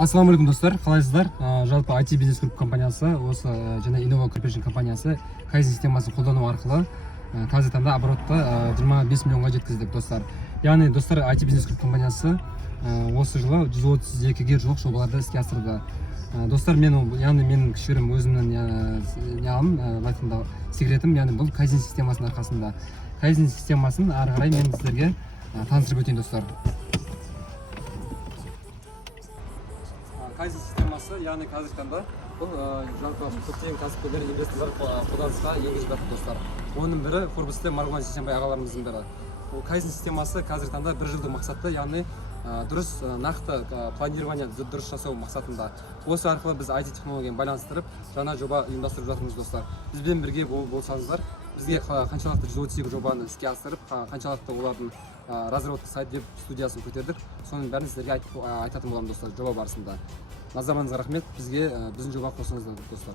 Ассалаумағалейкум достар, қалайсыздар? Жалпы IT бизнес групп компаниясы, осы және Innova Corporation компаниясы Kaizen системасын қолдану арқылы қазіргі таңда оборотты 25 миллионға жеткіздік достар. Яғни достар, IT бизнес групп компаниясы осы жылы 132-ге жуық жобаларды іске асырды. Достар, менің кішігірім өзімнің айтқанда секретім, яғни бұл Kaizen системасының арқасында. Kaizen системасын ары қарай мен сіздерге таныстырып өтейін достар. Kaizen системасы, яғни қазіргі таңда бұл жалпы көптеген кәсіпкерлер, инвесторлар қолданысқа енгізіп жатыр достар. Оның бірі Forbes-те Марғұлан Сейсенбай ағаларымыздың бірі. Kaizen системасы қазіргі таңда бір жылдық мақсатта, яғни дұрыс нақты планирование дұрыс жасау мақсатында. Осы арқылы біз IT технологияны байланыстырып, жаңа жоба ұйымдастырып жатырмыз достар. Бізбен бірге болсаңыздар, бізге қаншалықты 138 жобаны іске асырып, қаншалықты олардың разработка сайт веб студиясын көтердік, соның бәрін сіздерге айтатын боламын достар жоба барысында. Назарыңызға рахмет, біздің жоба қосыңыздар достар.